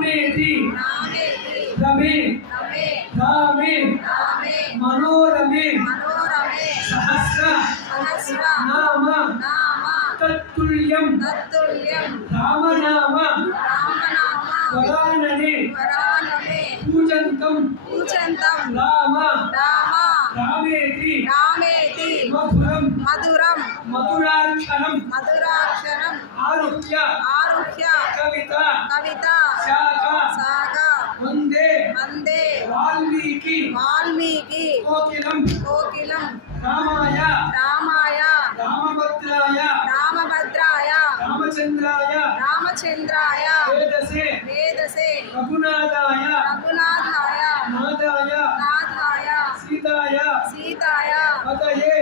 రామేతి రమే రామే మనోరమే సహస్ర నామ తత్తుల్యం రామనామ వరాననే పూజంతం రామ రామేతి మధురం మధురాక్షరం ఆరుహ్య కవిత శాఖ వందే వాల్మీకి కోకిలం రామాయ రామభద్రాయ రామచంద్రాయ వేదసే రఘునాథాయ నాథాయ సీతాయ పతయే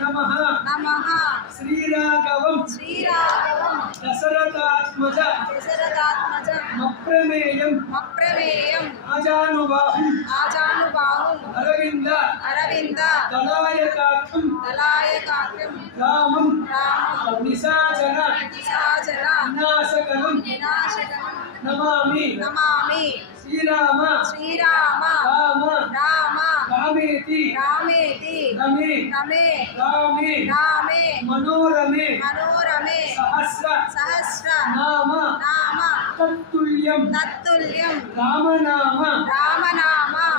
నమః శ్రీరాఘవం దశరథాత్మజ మప్రమేయం ఆజానుబాహుం అరవింద దళాయకాక్షం రామం నిశాచర వినాశకరం నమామి శ్రీరామ రామేతి రమే మనోరమే సహస్ర నామ తత్తుల్యం రామనామ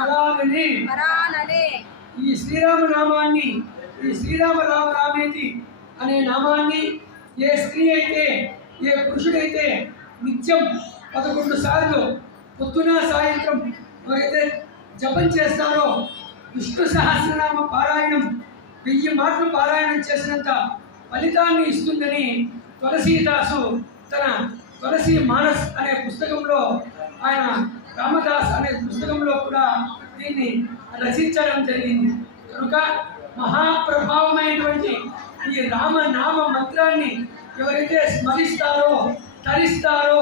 వరాననే. ఈ శ్రీరామనామాన్ని ఈ రామేతి అనే నామాన్ని ఏ స్త్రీ అయితే ఏ పురుషుడైతే నిత్యం 11 సార్లు పొద్దున సాయంత్రం ఎవరైతే జపం చేస్తారో విష్ణు సహస్రనామ పారాయణం 1000 మాటలు పారాయణం చేసినంత ఫలితాన్ని ఇస్తుందని తులసీదాసు తన తులసి మానస్ అనే పుస్తకంలో ఆయన రామదాస్ అనే పుస్తకంలో కూడా దీన్ని రచించడం జరిగింది. కనుక మహాప్రభావమైనటువంటి ఈ రామనామ మంత్రాన్ని ఎవరైతే స్మరిస్తారో తరిస్తారో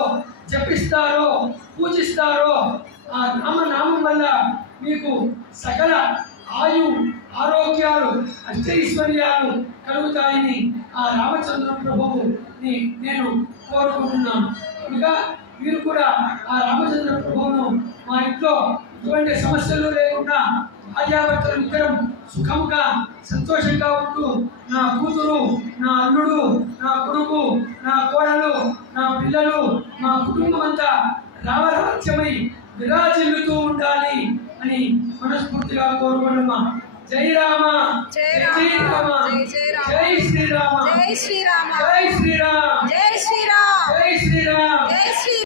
జపిస్తారో పూజిస్తారో ఆ రామనామం వల్ల మీకు సకల ఆరోగ్యాలు అష్టైశ్వర్యాలు కలుగుతాయని ఆ రామచంద్ర ప్రభువుని నేను కోరుకుంటున్నాను. ఇంకా మీరు కూడా ఆ రామచంద్ర ప్రభువును మా ఇంట్లో ఎటువంటి సమస్యలు లేకుండా భార్యాభర్తలు ఇద్దరం సుఖముగా సంతోషంగా ఉంటూ నా కూతురు నా అల్లుడు నా కొడుకు నా కోడలు నా పిల్లలు మా కుటుంబం అంతా రామరాజ్యమై విరాజిల్లుతూ ఉండాలి అని మనస్ఫూర్తిగా కోరుకుంటున్నాం. జై రామ జై రామ జై శ్రీరామ జై శ్రీరామ జై శ్రీరామ జై శ్రీరామ జై శ్రీరామ.